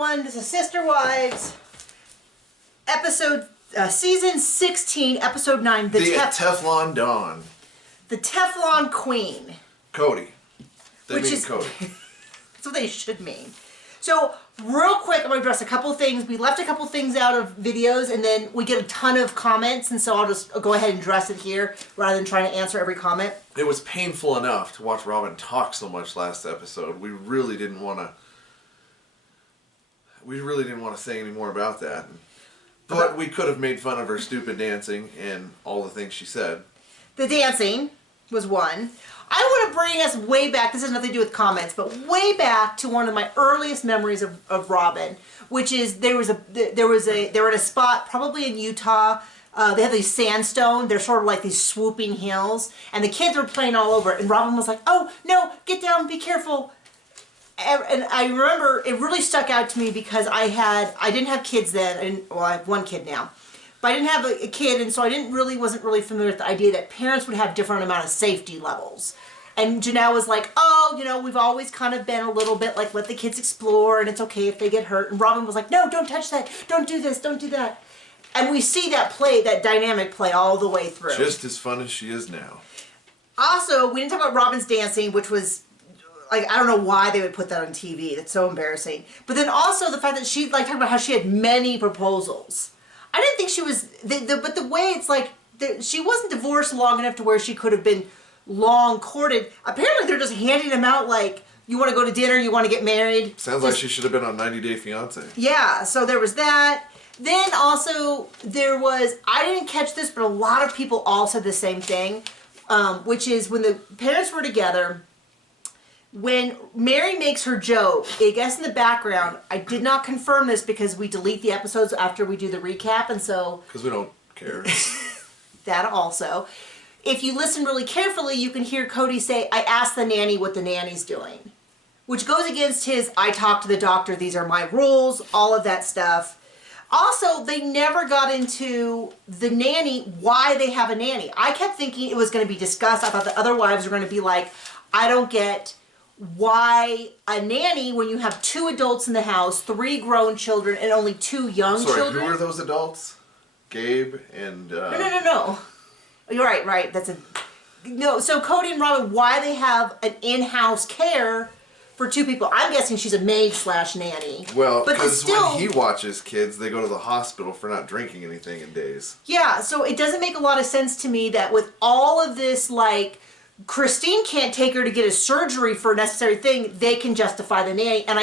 everyone. This is Sister Wives, season 16, episode 9. The Teflon Dawn. The Teflon Queen. Cody. Cody. That's what they should mean. So, real quick, I'm going to address a couple things. We left a couple things out of videos, and then we get a ton of comments, and so I'll just go ahead and address it here, rather than trying to answer every comment. It was painful enough to watch Robin talk so much last episode. We really didn't want to say any more about that. But we could have made fun of her stupid dancing and all the things she said. The dancing was one. I want to bring us way back, this has nothing to do with comments, but way back to one of my earliest memories of Robin, which is they were at a spot, probably in Utah. They have these sandstone, they're sort of like these swooping hills, and the kids were playing all over it, and Robin was like, oh, no, get down, be careful. And I remember it really stuck out to me because I didn't have kids then, well, I have one kid now. But I didn't have a kid, and so I wasn't really familiar with the idea that parents would have different amount of safety levels. And Janelle was like, oh, you know, we've always kind of been a little bit like, let the kids explore, and it's okay if they get hurt. And Robin was like, no, don't touch that. Don't do this. Don't do that. And we see that dynamic play all the way through. Just as fun as she is now. Also, we didn't talk about Robin's dancing, which was, like, I don't know why they would put that on TV. That's so embarrassing. But then also the fact that she, like, talking about how she had many proposals. I didn't think she was, but the way it's like, she wasn't divorced long enough to where she could have been long courted. Apparently they're just handing them out like, you want to go to dinner, you want to get married. Sounds like she should have been on 90 Day Fiancé. Yeah, so there was that. Then also there was, I didn't catch this, but a lot of people all said the same thing, which is when the parents were together, when Mary makes her joke, I guess in the background, I did not confirm this because we delete the episodes after we do the recap, and so... Because we don't care. That also. If you listen really carefully, you can hear Cody say, I asked the nanny what the nanny's doing. Which goes against his, I talked to the doctor, these are my rules, all of that stuff. Also, they never got into the nanny, why they have a nanny. I kept thinking it was going to be discussed. I thought the other wives were going to be like, I don't get... why a nanny when you have 2 adults in the house, 3 grown children, and only 2 young children? Sorry, who are those adults? Gabe and... No. You're right. That's a... No, so Cody and Robin, why they have an in-house care for 2 people. I'm guessing she's a maid/nanny. Well, because when he watches kids, they go to the hospital for not drinking anything in days. Yeah, so it doesn't make a lot of sense to me that with all of this, like... Christine can't take her to get a surgery for a necessary thing, they can justify the nanny. And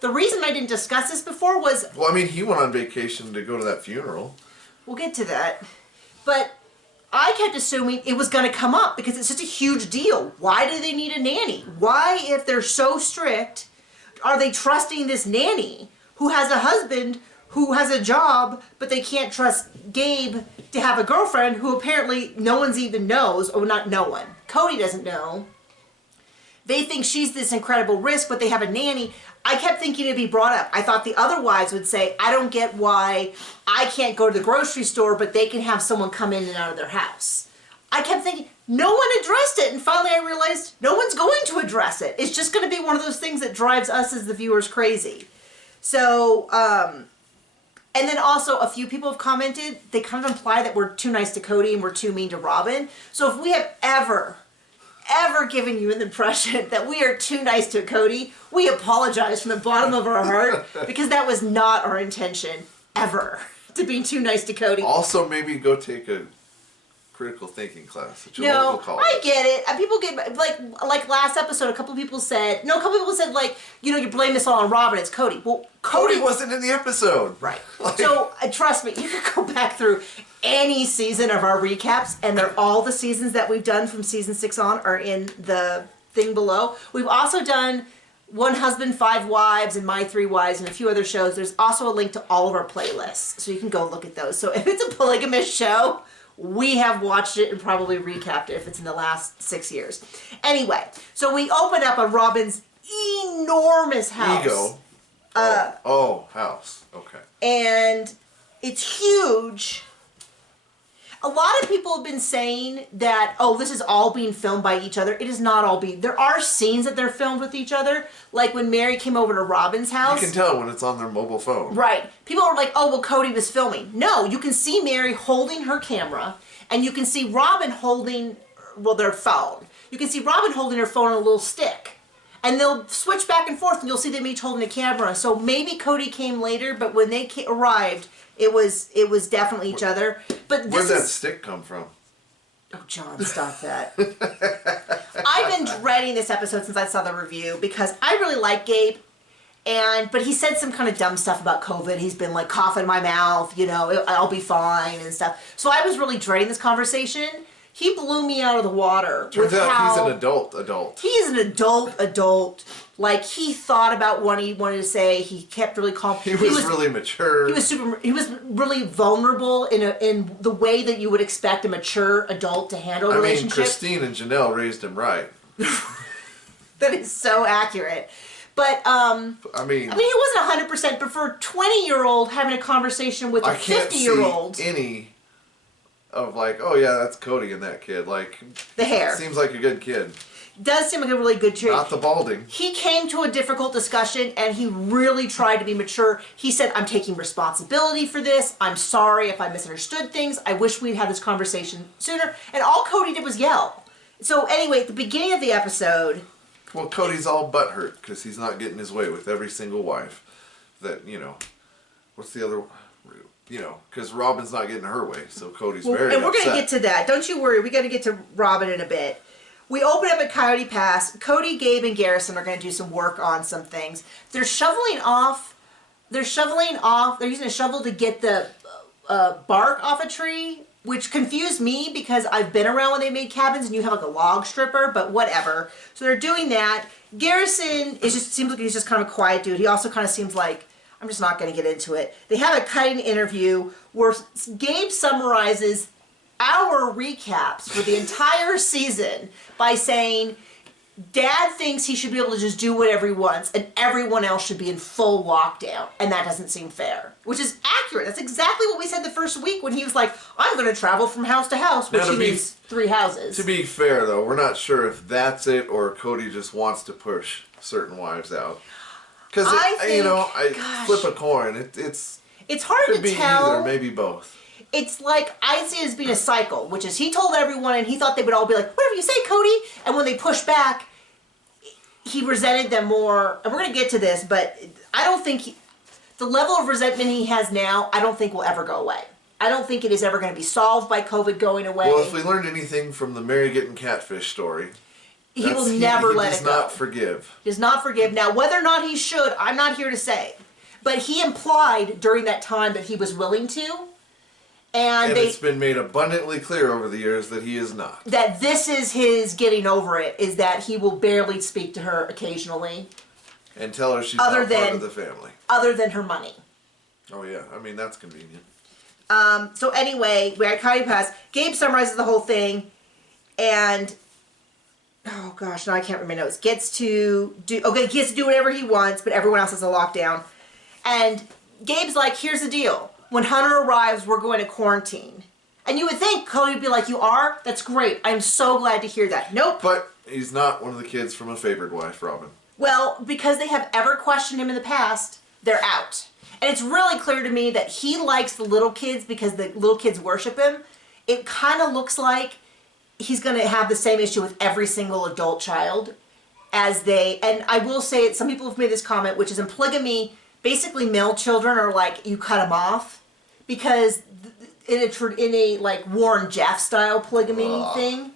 the reason I didn't discuss this before was... Well, I mean, he went on vacation to go to that funeral. We'll get to that. But I kept assuming it was going to come up because it's such a huge deal. Why do they need a nanny? Why, if they're so strict, are they trusting this nanny who has a husband who has a job, but they can't trust Gabe to have a girlfriend who apparently no one's even knows, or not no one. Cody doesn't know. They think she's this incredible risk, but they have a nanny. I kept thinking it'd be brought up. I thought the other wives would say, I don't get why I can't go to the grocery store, but they can have someone come in and out of their house. I kept thinking, no one addressed it, and finally I realized no one's going to address it. It's just going to be one of those things that drives us as the viewers crazy. So, and then also a few people have commented, they kind of imply that we're too nice to Cody and we're too mean to Robin. So if we have ever given you an impression that we are too nice to Cody, we apologize from the bottom of our heart because that was not our intention, ever, to be too nice to Cody. Also, maybe go take a critical thinking class at your local college. I get it. And people get, like last episode, a couple people said, like, you know, you blame this all on Robin, it's Cody. Well, Cody wasn't in the episode. Right. So, trust me, you can go back through any season of our recaps, and they're all the seasons that we've done from season 6 on are in the thing below. We've also done One Husband, 5 Wives, and My 3 Wives, and a few other shows. There's also a link to all of our playlists, so you can go look at those. So if it's a polygamous show, we have watched it and probably recapped it if it's in the last 6 years. Anyway, so we open up on Robin's enormous house. Ego. House. Okay. And it's huge. A lot of people have been saying that, oh, this is all being filmed by each other. It is not all being. There are scenes that they're filmed with each other, like when Mary came over to Robin's house. You can tell when it's on their mobile phone. Right. People are like, oh, well, Cody was filming. No, you can see Mary holding her camera, and you can see Robin holding, well, their phone. You can see Robin holding her phone on a little stick. And they'll switch back and forth, and you'll see them each holding a camera. So maybe Cody came later, but when they arrived, it was definitely each other. But where'd that stick come from? Oh, John, stop that. I've been dreading this episode since I saw the review because I really like Gabe, but he said some kind of dumb stuff about COVID. He's been like, cough in my mouth, you know, I'll be fine and stuff. So I was really dreading this conversation. He blew me out of the water. Turns out he's an adult. He is an adult. Like, he thought about what he wanted to say. He kept really calm. He was really mature. He was really vulnerable in the way that you would expect a mature adult to handle a relationship. Christine and Janelle raised him right. That is so accurate. But, I mean, he wasn't 100%, but for a 20-year-old having a conversation with a 50-year-old. I can't see any of like, oh yeah, that's Cody and that kid. Like, the hair. Seems like a good kid. Does seem like a really good trait. Not the balding. He came to a difficult discussion and he really tried to be mature. He said, I'm taking responsibility for this. I'm sorry if I misunderstood things. I wish we'd had this conversation sooner. And all Cody did was yell. So anyway, at the beginning of the episode... Well, Cody's all butthurt because he's not getting his way with every single wife. That, you know, what's the other... You know, because Robin's not getting her way, so Cody's very upset. And we're going to get to that. Don't you worry. We got to get to Robin in a bit. We open up at Coyote Pass. Cody, Gabe, and Garrison are going to do some work on some things. They're shoveling off. They're using a shovel to get the bark off a tree, which confused me because I've been around when they made cabins and you have like a log stripper, but whatever. So they're doing that. Garrison seems like he's just kind of a quiet dude. He also kind of seems like, I'm just not going to get into it. They have a cutting interview where Gabe summarizes our recaps for the entire season by saying, Dad thinks he should be able to just do whatever he wants and everyone else should be in full lockdown. And that doesn't seem fair. Which is accurate. That's exactly what we said the first week when he was like, I'm going to travel from house to house, which means 3 houses. To be fair, though, we're not sure if that's it or Cody just wants to push certain wives out. Because, you know, flip a coin. It's hard to tell. Could be either, maybe both. It's like, I see it as being a cycle, which is he told everyone and he thought they would all be like, whatever you say, Cody. And when they push back, he resented them more. And we're going to get to this, but I don't think the level of resentment he has now, I don't think will ever go away. I don't think it is ever going to be solved by COVID going away. Well, if we learned anything from the Mary getting catfish story, he will never let it go. He does not forgive. He does not forgive. Now, whether or not he should, I'm not here to say. But he implied during that time that he was willing to. And it's been made abundantly clear over the years that he is not. That this is his getting over it, is that he will barely speak to her occasionally. And tell her she's not part of the family. Other than her money. Oh yeah, I mean, that's convenient. So anyway, we're at Coyote Pass. Gabe summarizes the whole thing. And... oh gosh, now I can't remember my notes. Gets to do whatever he wants, but everyone else has a lockdown. And Gabe's like, here's the deal. When Hunter arrives, we're going to quarantine. And you would think Cody would be like, you are? That's great. I'm so glad to hear that. Nope. But he's not one of the kids from a favored wife, Robin. Well, because they have ever questioned him in the past, they're out. And it's really clear to me that he likes the little kids because the little kids worship him. It kind of looks like he's going to have the same issue with every single adult child as and I will say it, some people have made this comment, which is in polygamy, basically male children are like, you cut them off because in a like Warren Jeff style polygamy thing,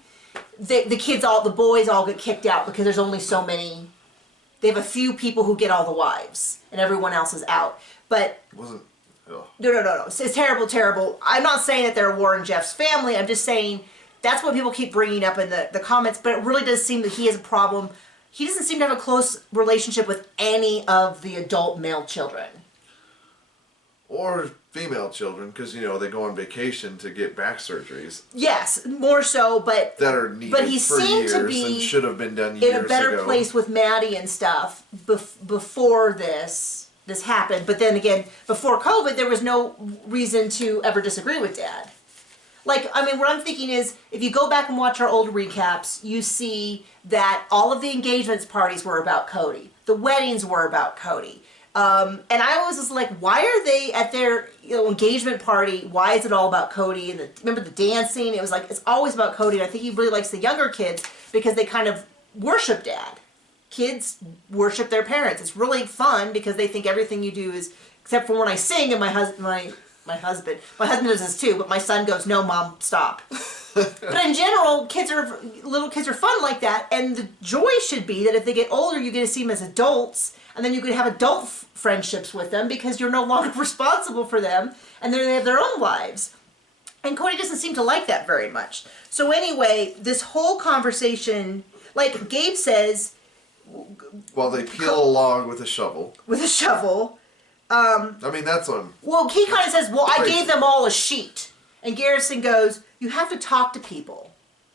the boys all get kicked out because there's only so many, they have a few people who get all the wives and everyone else is out. But No. It's terrible. I'm not saying that they're Warren Jeff's family. I'm just saying that's what people keep bringing up in the comments, but it really does seem that he has a problem. He doesn't seem to have a close relationship with any of the adult male children. Or female children, because, you know, they go on vacation to get back surgeries. Yes, more so, but... that are needed for years and should have been done years ago. In a better place with Maddie and stuff before this happened. But then again, before COVID, there was no reason to ever disagree with Dad. Like, I mean, what I'm thinking is, if you go back and watch our old recaps, you see that all of the engagements parties were about Cody. The weddings were about Cody. And I always was like, why are they at their engagement party? Why is it all about Cody? And remember the dancing? It was like, it's always about Cody. And I think he really likes the younger kids because they kind of worship Dad. Kids worship their parents. It's really fun because they think everything you do is, except for when I sing and my husband does this too, but my son goes, no, Mom, stop. But in general, little kids are fun like that. And the joy should be that if they get older, you get to see them as adults. And then you could have adult friendships with them because you're no longer responsible for them and they have their own lives. And Cody doesn't seem to like that very much. So anyway, this whole conversation, like Gabe says... Well, they peel a log with a shovel. With a shovel. I mean, that's on... Well, he kind of says, well, I gave them all a sheet. And Garrison goes, you have to talk to people.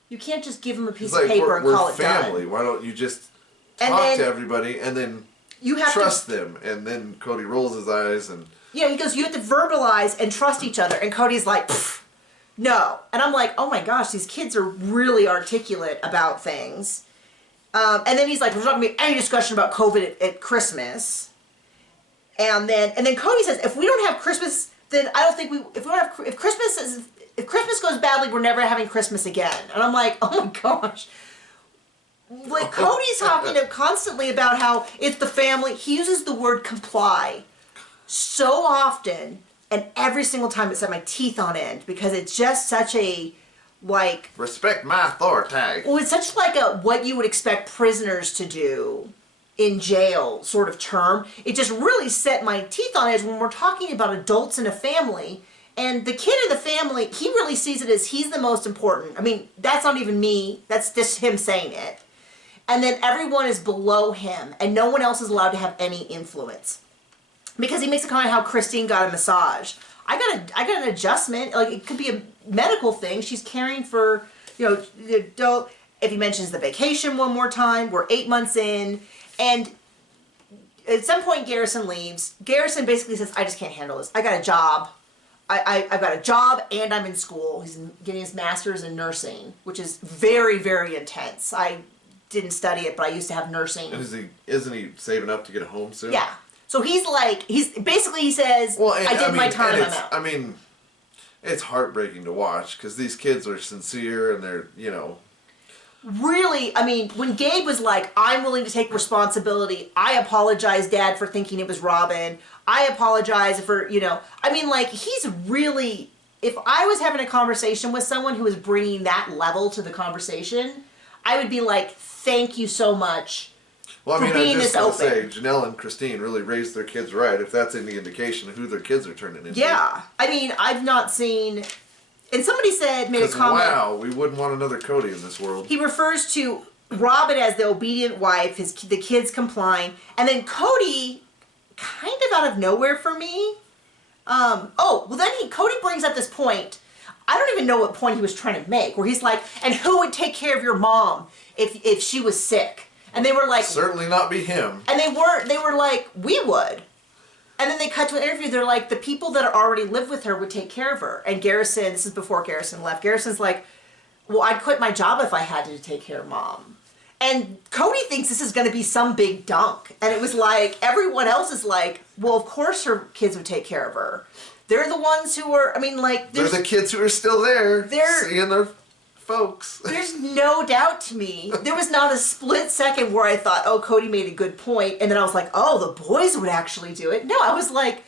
You can't just give them a piece of paper and call it done. We're family. Why don't you just talk to everybody and then... You have trust them, and then Cody rolls his eyes and... Yeah, he goes, you have to verbalize and trust each other. And Cody's like, no. And I'm like, oh my gosh, these kids are really articulate about things. And then he's like, there's not going to be any discussion about COVID at Christmas. And then Cody says, if we don't have Christmas, then I don't think if Christmas goes badly, we're never having Christmas again. And I'm like, oh my gosh. Like, Cody's talking constantly about how it's the family. He uses the word comply so often, and every single time it set my teeth on end because it's just such a, like... Respect my authority. Well, it's such like a what you would expect prisoners to do in jail sort of term. It just really set my teeth on edge when we're talking about adults in a family. And the kid in the family, he really sees it as he's the most important. I mean, that's not even me. That's just him saying it. And then everyone is below him, and no one else is allowed to have any influence. Because he makes a comment how Christine got a massage. I got an adjustment. Like, it could be a medical thing. She's caring for, the adult. If he mentions the vacation one more time, we're 8 months in. And at some point, Garrison leaves. Garrison basically says, I just can't handle this. I got a job. I've got a job and I'm in school. He's getting his master's in nursing, which is very, very intense. I didn't study it, but I used to have nursing. And isn't he saving up to get a home soon? Yeah. So he says, well, I did my time, I'm out. I mean, it's heartbreaking to watch because these kids are sincere and they're, Really, I mean, when Gabe was like, I'm willing to take responsibility. I apologize, Dad, for thinking it was Robin. I apologize for, I mean, like, he's really, if I was having a conversation with someone who was bringing that level to the conversation, I would be like, thank you so much for being this open. Say, Janelle and Christine really raised their kids right, if that's any indication of who their kids are turning into. Yeah. I mean, I've not seen... And somebody made a comment... Wow, we wouldn't want another Cody in this world. He refers to Robin as the obedient wife, the kids complying, and then Cody, kind of out of nowhere for me. Cody brings up this point. I don't even know what point he was trying to make, where he's like, and who would take care of your mom if she was sick? And they were like... Certainly not be him. And they were like, we would. And then they cut to an interview, they're like, the people that already live with her would take care of her. And Garrison, this is before Garrison left, Garrison's like, well, I'd quit my job if I had to take care of Mom. And Cody thinks this is going to be some big dunk. And it was like, everyone else is like, well, of course her kids would take care of her. They're the ones who are, I mean, like... They're the kids who are still there, seeing their folks. There's no doubt to me. There was not a split second where I thought, oh, Cody made a good point. And then I was like, oh, the boys would actually do it. No, I was like,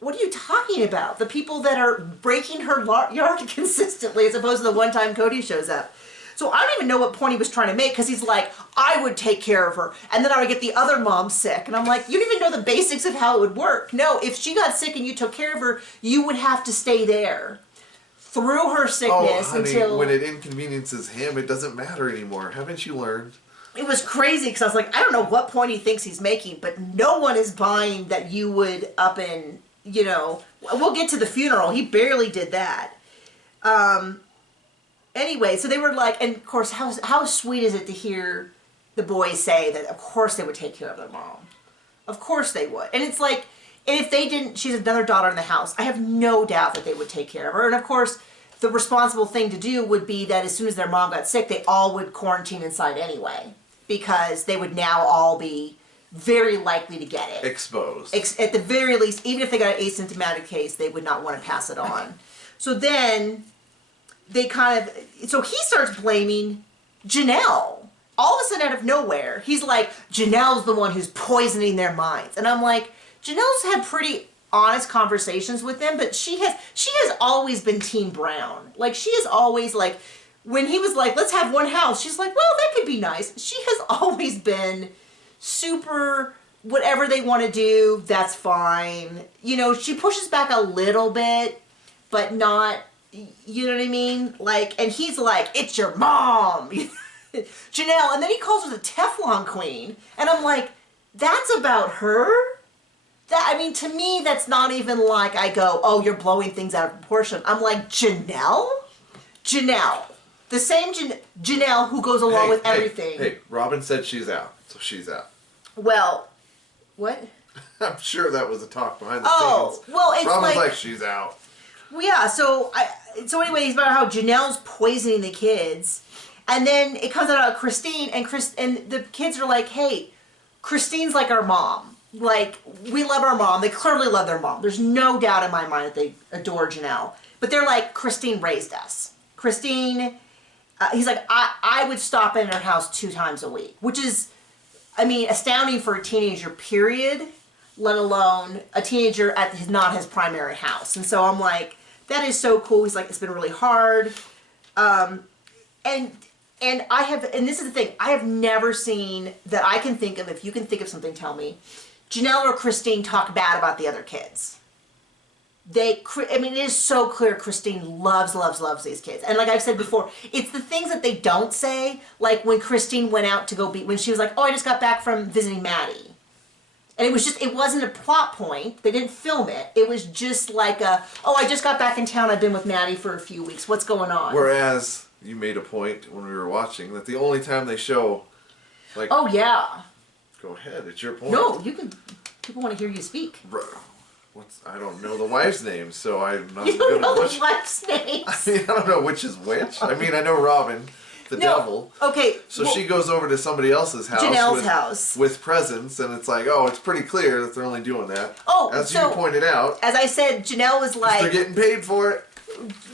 what are you talking about? The people that are breaking her yard consistently as opposed to the one time Cody shows up. So I don't even know what point he was trying to make because he's like, I would take care of her. And then I would get the other mom sick. And I'm like, you don't even know the basics of how it would work. No, if she got sick and you took care of her, you would have to stay there through her sickness until... when it inconveniences him, it doesn't matter anymore. Haven't you learned? It was crazy because I was like, I don't know what point he thinks he's making, but no one is buying that you would up and, we'll get to the funeral. He barely did that. Anyway, so they were like, and of course, how sweet is it to hear the boys say that of course they would take care of their mom. Of course they would. And it's like, and if they didn't, she's another daughter in the house. I have no doubt that they would take care of her. And of course, the responsible thing to do would be that as soon as their mom got sick, they all would quarantine inside anyway, because they would now all be very likely to get it. Exposed. At the very least, even if they got an asymptomatic case, they would not want to pass it on. So then they so he starts blaming Janelle. All of a sudden out of nowhere, he's like, Janelle's the one who's poisoning their minds. And I'm like, Janelle's had pretty honest conversations with them, but she has always been Team Brown. Like, she has always, like, when he was like, let's have one house, she's like, well, that could be nice. She has always been super, whatever they want to do, that's fine. You know, she pushes back a little bit, but not, you know what I mean? Like, and he's like, it's your mom, Janelle, and then he calls her the Teflon Queen, and I'm like, that's about her? That, I mean, to me, that's not even like I go, oh, you're blowing things out of proportion. I'm like, Janelle? Janelle. The same Janelle who goes along with everything. Hey, Robin said she's out, so she's out. Well, what? I'm sure that was a talk behind the scenes. Well, it's Robin's like, she's out. Well, yeah, so anyway, it's about how Janelle's poisoning the kids, and then it comes out about Christine, and the kids are like, hey, Christine's like our mom. Like, we love our mom. They clearly love their mom. There's no doubt in my mind that they adore Janelle. But they're like, Christine raised us. Christine, he's like, I would stop in her house 2 times a week, which is, I mean, astounding for a teenager, period, let alone a teenager at not his primary house. And so I'm like, that is so cool. He's like, it's been really hard. And this is the thing, I have never seen that I can think of, if you can think of something, tell me, Janelle or Christine talk bad about the other kids. I mean, it is so clear Christine loves these kids. And like I've said before, it's the things that they don't say, like when Christine went out to go when she was like, oh, I just got back from visiting Maddie. And it wasn't a plot point. They didn't film it. It was just like oh, I just got back in town. I've been with Maddie for a few weeks. What's going on? Whereas you made a point when we were watching that the only time they show, like... Oh, yeah. Go ahead. It's your point. No, you can... People want to hear you speak. I don't know the wives' names, so I'm not you good don't know at the wives' names? I mean, I don't know which is which. I mean, I know Robin, the devil. Okay. So she goes over to somebody else's house. Janelle's house. With presents, and it's like, oh, it's pretty clear that they're only doing that. Oh, as you pointed out. As I said, Janelle was like... They're getting paid for it.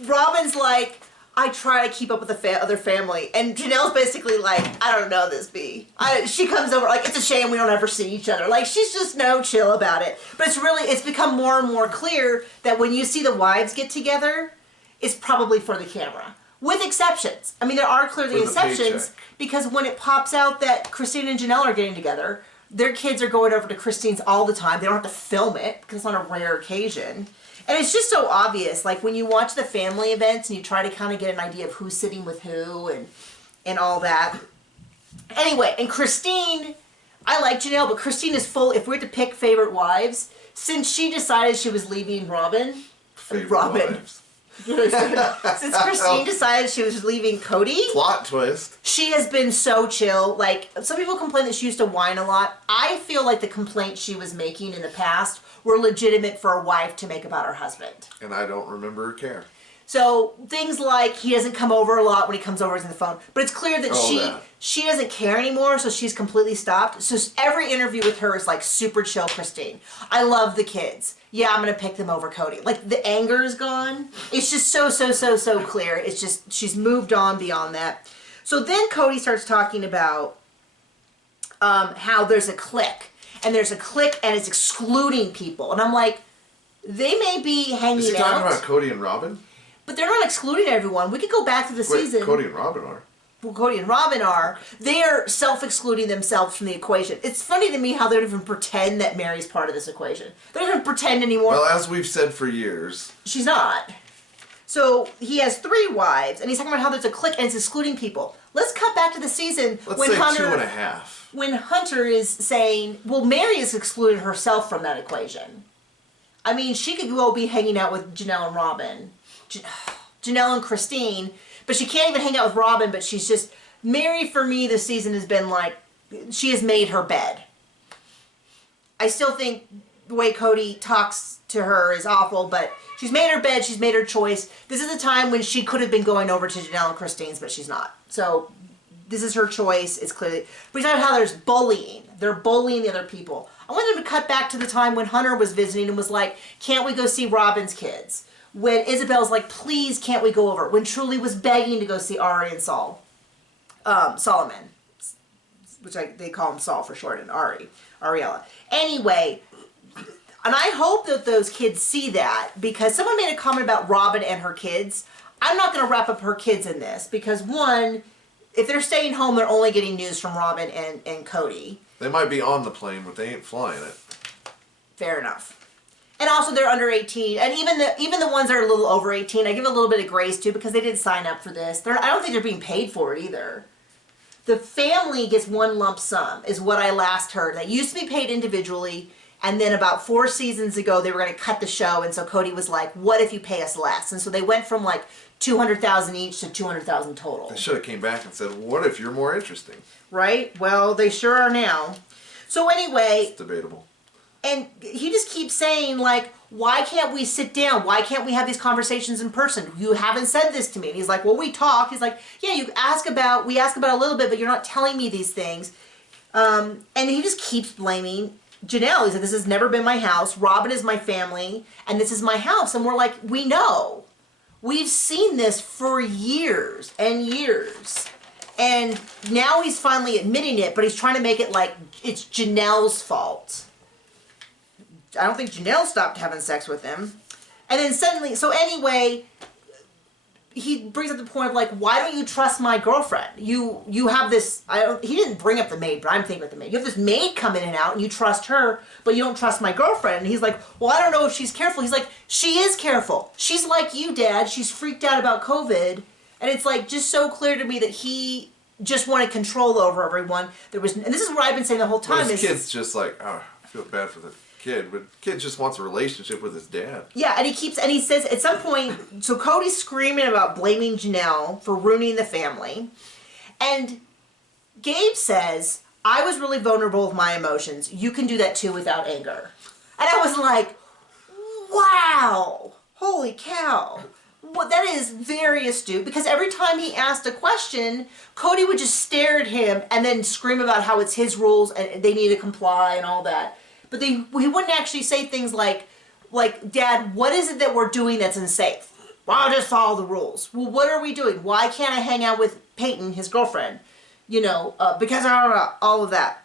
Robin's like, I try to keep up with the other family. And Janelle's basically like, I don't know this bee. She comes over like, it's a shame we don't ever see each other. Like, she's just no chill about it. But it's become more and more clear that when you see the wives get together, it's probably for the camera. With exceptions. I mean, there are clearly exceptions. Because when it pops out that Christine and Janelle are getting together, their kids are going over to Christine's all the time. They don't have to film it because it's on a rare occasion. And it's just so obvious, like when you watch the family events and you try to kind of get an idea of who's sitting with who and all that. Anyway, and Christine, I like Janelle, but Christine is full, if we had to pick favorite wives, since she decided she was leaving Robin. Since Christine decided she was leaving Cody. Plot twist. She has been so chill. Like, some people complain that she used to whine a lot. I feel like the complaints she was making in the past were legitimate for a wife to make about her husband. And I don't remember her care. So, things like he doesn't come over a lot when he comes over he's on the phone. But it's clear that she doesn't care anymore, so she's completely stopped. So every interview with her is like super chill Christine. I love the kids. Yeah, I'm going to pick them over Cody. Like, the anger is gone. It's just so clear. It's just, she's moved on beyond that. So then Cody starts talking about how there's a clique. And there's a clique and it's excluding people. And I'm like, they may be hanging out. Is he talking about Cody and Robin? But they're not excluding everyone. We could go back to the season. Cody and Robin are. Well, Cody and Robin are. They're self-excluding themselves from the equation. It's funny to me how they don't even pretend that Mary's part of this equation. They don't even pretend anymore. Well, as we've said for years. She's not. So he has 3 wives, and he's talking about how there's a clique and it's excluding people. Let's cut back to the season when Hunter... 2.5. When Hunter is saying, well, Mary has excluded herself from that equation. I mean, she could go be hanging out with Janelle and Robin. Janelle and Christine, but she can't even hang out with Robin, but she's just... Mary, for me, this season has been like, she has made her bed. I still think the way Cody talks to her is awful, but she's made her bed, she's made her choice. This is a time when she could have been going over to Janelle and Christine's, but she's not. So this is her choice. It's clearly, but he's talking about how there's bullying. They're bullying the other people. I want them to cut back to the time when Hunter was visiting and was like, can't we go see Robin's kids? When Isabel's like, please, can't we go over? When Truly was begging to go see Ari and Solomon, which they call him Saul for short, and Ariella. Anyway, and I hope that those kids see that, because someone made a comment about Robin and her kids. I'm not going to wrap up her kids in this, because one, if they're staying home, they're only getting news from Robin and Cody. They might be on the plane, but they ain't flying it. Fair enough. And also they're under 18, and even the ones that are a little over 18, I give a little bit of grace to, because they didn't sign up for this. I don't think they're being paid for it either. The family gets one lump sum, is what I last heard. That used to be paid individually, and then about 4 seasons ago they were going to cut the show, and so Cody was like, "What if you pay us less?" And so they went from like $200,000 each to $200,000 total. They should have came back and said, "What if you're more interesting?" Right? Well, they sure are now. So anyway, it's debatable. And he just keeps saying, like, why can't we sit down? Why can't we have these conversations in person? You haven't said this to me. And he's like, well, we talk. He's like, yeah, we ask about a little bit, but you're not telling me these things. And he just keeps blaming Janelle. He said, this has never been my house. Robin is my family, and this is my house. And we're like, we know. We've seen this for years and years. And now he's finally admitting it, but he's trying to make it like it's Janelle's fault. I don't think Janelle stopped having sex with him. And then suddenly, so anyway, he brings up the point of like, why don't you trust my girlfriend? You have this, he didn't bring up the maid, but I'm thinking of the maid. You have this maid come in and out and you trust her, but you don't trust my girlfriend. And he's like, well, I don't know if she's careful. He's like, she is careful. She's like you, Dad. She's freaked out about COVID. And it's like just so clear to me that he just wanted control over everyone. And this is what I've been saying the whole time. But his kid's just like, oh, I feel bad for the kid, but kid just wants a relationship with his dad. Yeah, and he says at some point, so Cody's screaming about blaming Janelle for ruining the family, and Gabe says, I was really vulnerable with my emotions. You can do that too without anger. And I was like, wow, holy cow. Well, that is very astute, because every time he asked a question, Cody would just stare at him and then scream about how it's his rules and they need to comply and all that. But he wouldn't actually say things like, Dad, what is it that we're doing that's unsafe? Well, I'll just follow the rules. Well, what are we doing? Why can't I hang out with Peyton, his girlfriend? Because all of that.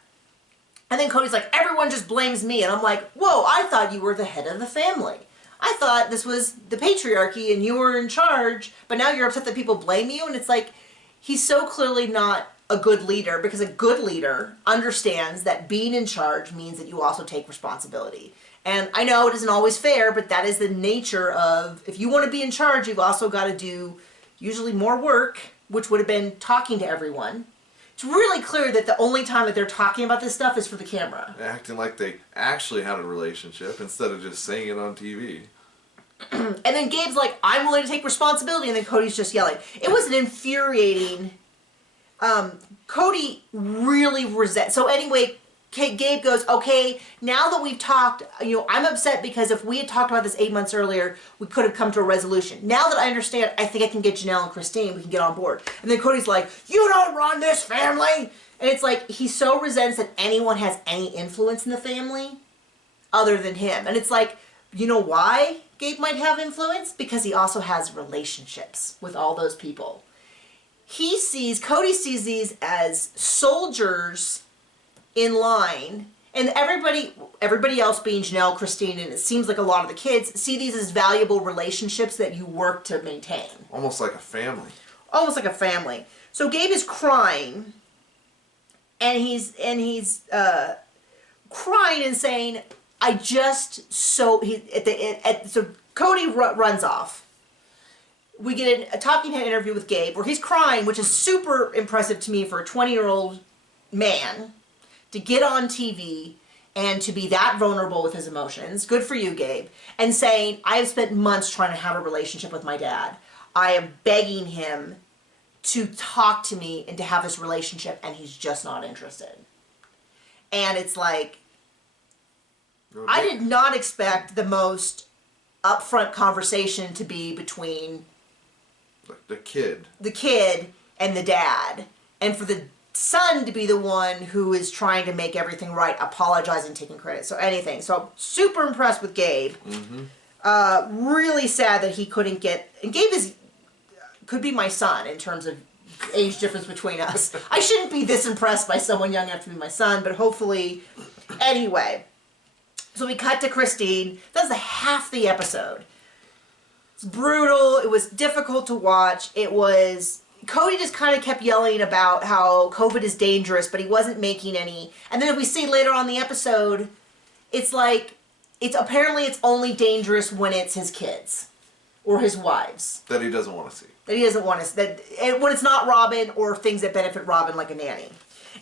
And then Cody's like, everyone just blames me. And I'm like, whoa, I thought you were the head of the family. I thought this was the patriarchy and you were in charge, but now you're upset that people blame you? And it's like, he's so clearly not a good leader, because a good leader understands that being in charge means that you also take responsibility. And I know it isn't always fair, but that is the nature of, if you want to be in charge, you've also got to do usually more work, which would have been talking to everyone. It's really clear that the only time that they're talking about this stuff is for the camera. Acting like they actually had a relationship instead of just saying it on TV. And then Gabe's like, I'm willing to take responsibility, and then Cody's just yelling. It was an infuriating... Cody really resents. So anyway, Gabe goes, okay, now that we've talked, I'm upset because if we had talked about this 8 months earlier, we could have come to a resolution. Now that I understand, I think I can get Janelle and Christine, we can get on board. And then Cody's like, you don't run this family! And it's like, he so resents that anyone has any influence in the family other than him. And it's like, you know why Gabe might have influence? Because he also has relationships with all those people. Cody sees these as soldiers in line, and everybody else being Janelle, Christine, and it seems like a lot of the kids see these as valuable relationships that you work to maintain. Almost like a family. Almost like a family. So Gabe is crying, and he's crying and saying, so Cody runs off. We get a talking head interview with Gabe where he's crying, which is super impressive to me for a 20-year-old man to get on TV and to be that vulnerable with his emotions. Good for you, Gabe. And saying, I have spent months trying to have a relationship with my dad. I am begging him to talk to me and to have this relationship, and he's just not interested. And it's like, I did not expect the most upfront conversation to be between the kid and the dad, and for the son to be the one who is trying to make everything right, apologizing, taking credit, so anything. So I'm super impressed with Gabe. Really sad that he couldn't get, and Gabe could be my son in terms of age difference between us. I shouldn't be this impressed by someone young enough to be my son, but hopefully, anyway. So we cut to Christine. That's half the episode. It's brutal. It was difficult to watch. Cody just kind of kept yelling about how COVID is dangerous, but he wasn't making any. And then we see later on the episode, it's like, apparently it's only dangerous when it's his kids or his wives. That he doesn't want to see. That he doesn't want to, when it's not Robin or things that benefit Robin, like a nanny.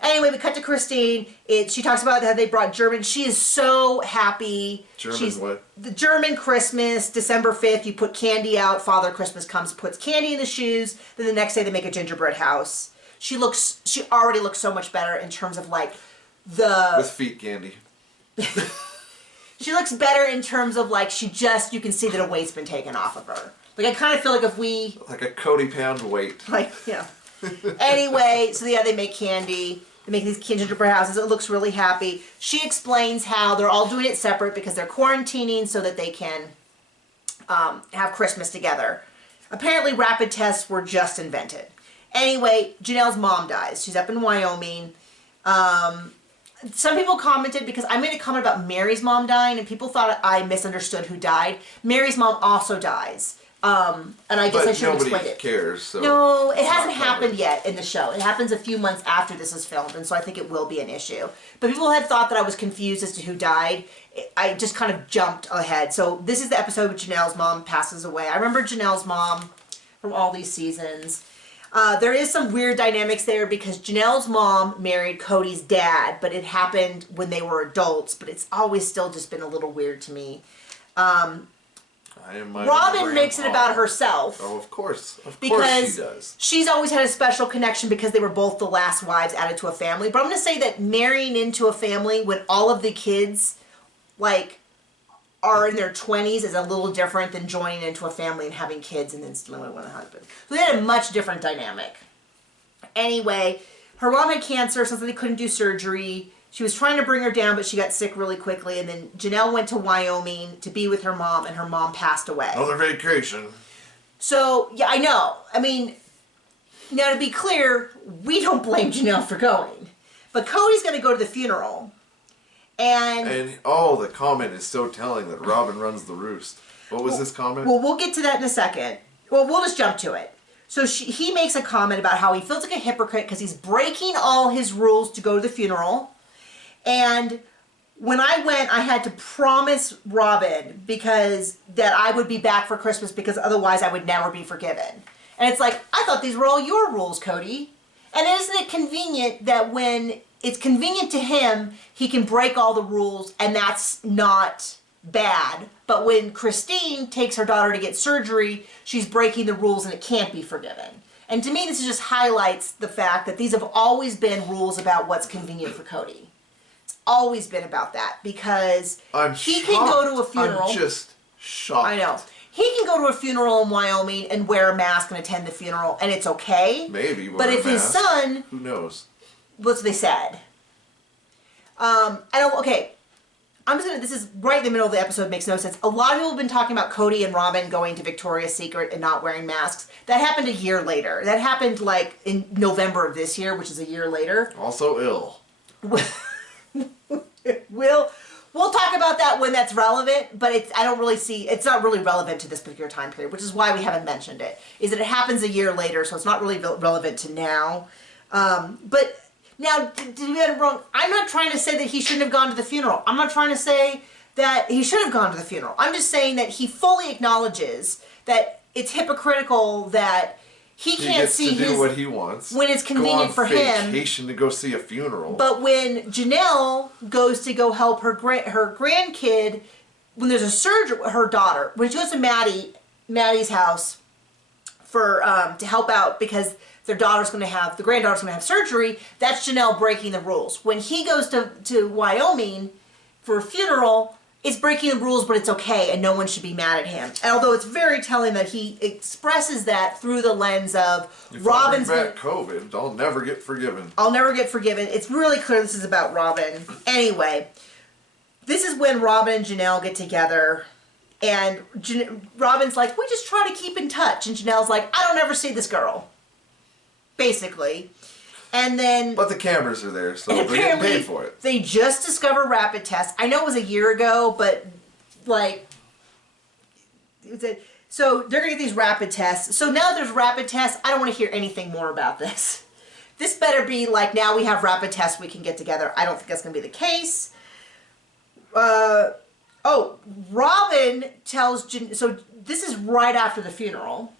Anyway, we cut to Christine. She talks about how they brought German. She is so happy. What? The German Christmas, December 5th, you put candy out. Father Christmas comes, puts candy in the shoes. Then the next day they make a gingerbread house. She already looks so much better in terms of like with feet candy. She looks better in terms of like you can see that a weight's been taken off of her. Like I kind of feel like if we... Like a Cody pound weight. Like, yeah. Anyway, so yeah, they make candy. They make these gingerbread houses. It looks really happy. She explains how they're all doing it separate because they're quarantining so that they can have Christmas together. Apparently, rapid tests were just invented. Anyway, Janelle's mom dies. She's up in Wyoming. Some people commented, because I made a comment about Mary's mom dying, and people thought I misunderstood who died. Mary's mom also dies. And I guess I should have explained it. Nobody cares. So no, it hasn't happened yet in the show. It happens a few months after this is filmed, and so I think it will be an issue. But people had thought that I was confused as to who died. I just kind of jumped ahead. So this is the episode where Janelle's mom passes away. I remember Janelle's mom from all these seasons. There is some weird dynamics there because Janelle's mom married Cody's dad, but it happened when they were adults, but it's always still just been a little weird to me. Robin makes it about herself. Oh, of course. Of course she does. She's always had a special connection because they were both the last wives added to a family. But I'm going to say that marrying into a family when all of the kids, like, are in their 20s is a little different than joining into a family and having kids and then still living with a husband. So they had a much different dynamic. Anyway, her mom had cancer, so they couldn't do surgery. She was trying to bring her down, but she got sick really quickly. And then Janelle went to Wyoming to be with her mom, and her mom passed away. Another vacation. So, yeah, I know. I mean, now to be clear, we don't blame Janelle for going. But Cody's going to go to the funeral. And the comment is so telling that Robin runs the roost. What was this comment? Well, we'll get to that in a second. Well, we'll just jump to it. So he makes a comment about how he feels like a hypocrite because he's breaking all his rules to go to the funeral. And when I went, I had to promise Robin that I would be back for Christmas because otherwise I would never be forgiven. And it's like, I thought these were all your rules, Cody. And isn't it convenient that when it's convenient to him, he can break all the rules and that's not bad. But when Christine takes her daughter to get surgery, she's breaking the rules and it can't be forgiven. And to me, this just highlights the fact that these have always been rules about what's convenient for Cody. Always been about that because he can go to a funeral. I'm just shocked. I know. He can go to a funeral in Wyoming and wear a mask and attend the funeral, and it's okay. Maybe. But if his son, who knows? What's what they said. Okay. This is right in the middle of the episode, makes no sense. A lot of people have been talking about Cody and Robin going to Victoria's Secret and not wearing masks. That happened a year later. That happened like in November of this year, which is a year later. Also ill. We'll talk about that when that's relevant, but it's not really relevant to this particular time period, which is why we haven't mentioned it. Is that it happens a year later, so it's not really relevant to now. But now, to be wrong, I'm not trying to say that he shouldn't have gone to the funeral. I'm not trying to say that he should have gone to the funeral. I'm just saying that he fully acknowledges that it's hypocritical that he can't see to do what he wants when it's convenient for him. Vacation to go see a funeral. But when Janelle goes to go help her grandkid, when there's a surgery, her daughter, when she goes to Maddie's house for to help out because the granddaughter's going to have surgery, that's Janelle breaking the rules. When he goes to Wyoming for a funeral, it's breaking the rules, but it's okay, and no one should be mad at him. And although it's very telling that he expresses that through the lens of Robin's... If I bring back COVID, I'll never get forgiven. I'll never get forgiven. It's really clear this is about Robin. Anyway, this is when Robin and Janelle get together, and Robin's like, we just try to keep in touch. And Janelle's like, I don't ever see this girl. Basically. And then... But the cameras are there, so they're getting paid for it. They just discover rapid tests. I know it was a year ago, but, like... So they're going to get these rapid tests. So now there's rapid tests. I don't want to hear anything more about this. This better be like, now we have rapid tests, we can get together. I don't think that's going to be the case. Robin tells... So this is right after the funeral.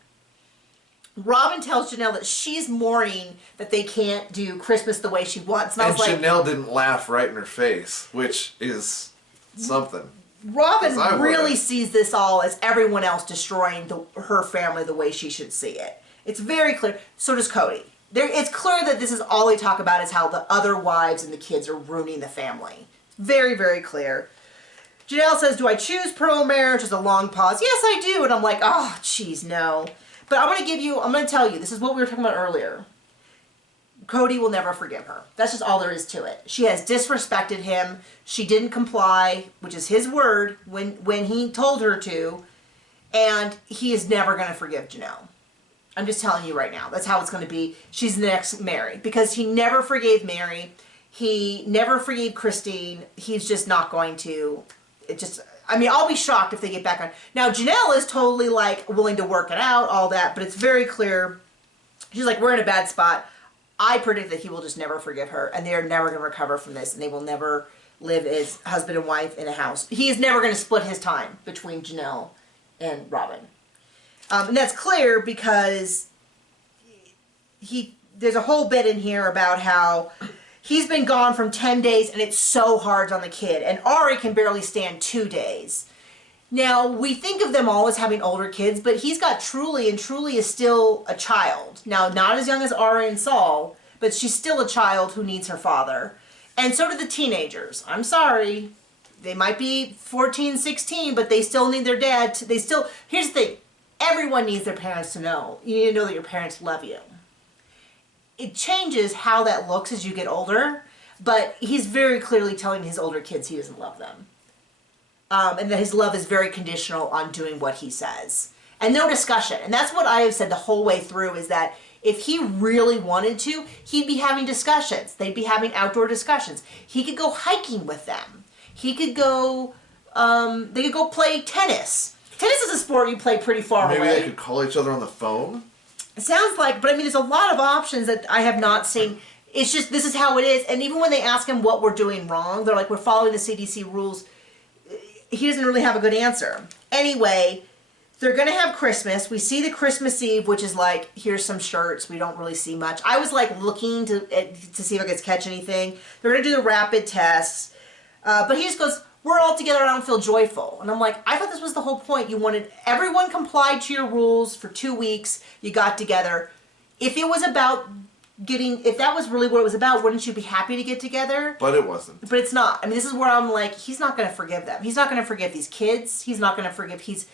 Robin tells Janelle that she's mourning that they can't do Christmas the way she wants. And I was like, Janelle didn't laugh right in her face, which is something. Robin really sees this all as everyone else destroying her family the way she should see it. It's very clear. So does Cody. It's clear that this is all they talk about is how the other wives and the kids are ruining the family. Very, very clear. Janelle says, do I choose pearl marriage? There's a long pause. Yes, I do. And I'm like, oh, geez, no. But I'm going to tell you, this is what we were talking about earlier. Cody will never forgive her. That's just all there is to it. She has disrespected him. She didn't comply, which is his word, when he told her to. And he is never going to forgive Janelle. I'm just telling you right now. That's how it's going to be. She's the next Mary. Because he never forgave Mary. He never forgave Christine. He's just not going to. I'll be shocked if they get back on. Now, Janelle is totally, like, willing to work it out, all that, but it's very clear. She's like, we're in a bad spot. I predict that he will just never forgive her, and they are never going to recover from this, and they will never live as husband and wife in a house. He is never going to split his time between Janelle and Robin. And that's clear because there's a whole bit in here about how he's been gone from 10 days, and it's so hard on the kid. And Ari can barely stand 2 days. Now, we think of them all as having older kids, but he's got Truly, and Truly is still a child. Now, not as young as Ari and Saul, but she's still a child who needs her father. And so do the teenagers. I'm sorry. They might be 14, 16, but they still need their dad. Here's the thing. Everyone needs their parents to know. You need to know that your parents love you. It changes how that looks as you get older, but he's very clearly telling his older kids he doesn't love them. And that his love is very conditional on doing what he says. And no discussion. And that's what I have said the whole way through, is that if he really wanted to, he'd be having discussions. They'd be having outdoor discussions. He could go hiking with them. He could go, they could go play tennis. Tennis is a sport you play pretty far away. Maybe they could call each other on the phone? It sounds like, but I mean, there's a lot of options that I have not seen. It's just, this is how it is. And even when they ask him what we're doing wrong, they're like, we're following the CDC rules. He doesn't really have a good answer. Anyway, they're going to have Christmas. We see the Christmas Eve, which is like, here's some shirts. We don't really see much. I was like looking to see if I could catch anything. They're going to do the rapid tests. But he just goes, we're all together and I don't feel joyful. And I'm like, I thought this was the whole point. You wanted, everyone complied to your rules for 2 weeks. You got together. If it was about if that was really what it was about, wouldn't you be happy to get together? But it wasn't. But it's not. I mean, this is where I'm like, he's not going to forgive them. He's not going to forgive these kids. He's not going to forgive, he's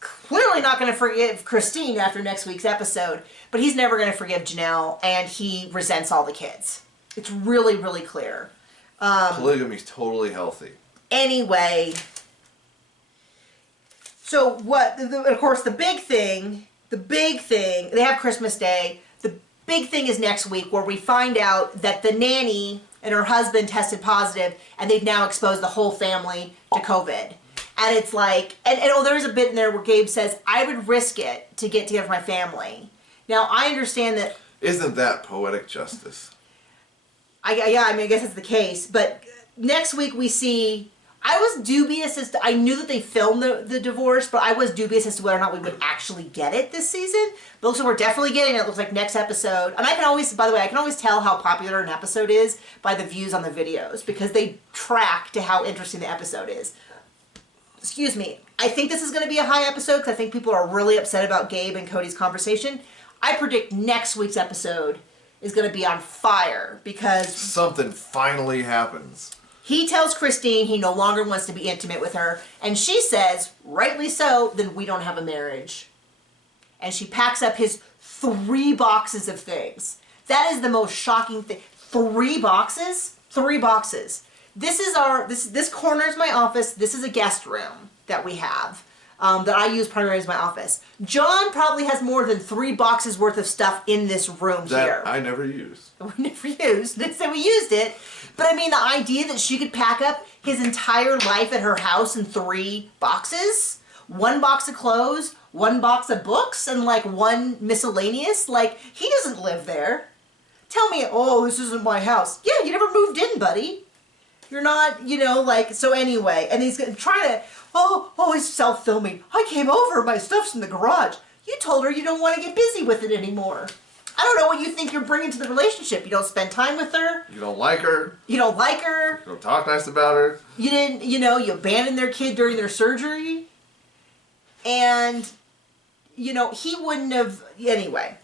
clearly not going to forgive Christine after next week's episode, but he's never going to forgive Janelle, and he resents all the kids. It's really, really clear. Polygamy's totally healthy. Anyway, so of course, the big thing, they have Christmas Day. The big thing is next week, where we find out that the nanny and her husband tested positive, and they've now exposed the whole family to COVID. And it's like, and there's a bit in there where Gabe says, I would risk it to get together with my family. Now, I understand that... Isn't that poetic justice? I guess that's the case. But next week we see... I was dubious as to... I knew that they filmed the divorce, but I was dubious as to whether or not we would actually get it this season. But it looks like we're definitely getting it. It looks like next episode. And I can always, by the way, I can always tell how popular an episode is by the views on the videos, because they track to how interesting the episode is. Excuse me. I think this is going to be a high episode, because I think people are really upset about Gabe and Cody's conversation. I predict next week's episode is going to be on fire, because... Something finally happens. He tells Christine he no longer wants to be intimate with her, and she says, rightly so, then we don't have a marriage. And she packs up his 3 boxes of things. That is the most shocking thing. 3 boxes? 3 boxes. This corner is my office. This is a guest room that we have. That I use primarily as my office. John probably has more than 3 boxes worth of stuff in this room here. That I never used. We never used. Didn't say we used it. But I mean, the idea that she could pack up his entire life at her house in 3 boxes, 1 box of clothes, 1 box of books, and like 1 miscellaneous, like he doesn't live there. Tell me, oh, this isn't my house. Yeah, you never moved in, buddy. You're not, you know, like, so anyway. And he's trying to, he's self-filming. I came over, my stuff's in the garage. You told her you don't want to get busy with it anymore. I don't know what you think you're bringing to the relationship. You don't spend time with her. You don't like her. You don't like her. You don't talk nice about her. You didn't, you know, you abandoned their kid during their surgery. And, you know, he wouldn't have, anyway.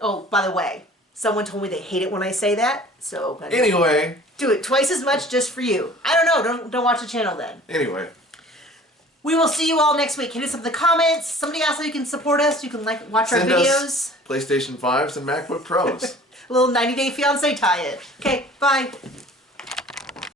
Oh, by the way, someone told me they hate it when I say that. So, anyway. Do it twice as much just for you. I don't know. Don't watch the channel then. Anyway. We will see you all next week. Hit us in the comments. Somebody else, so you can support us. You can watch our videos. PlayStation 5s and MacBook Pros. A little 90 Day Fiancé tie-in. Okay, bye.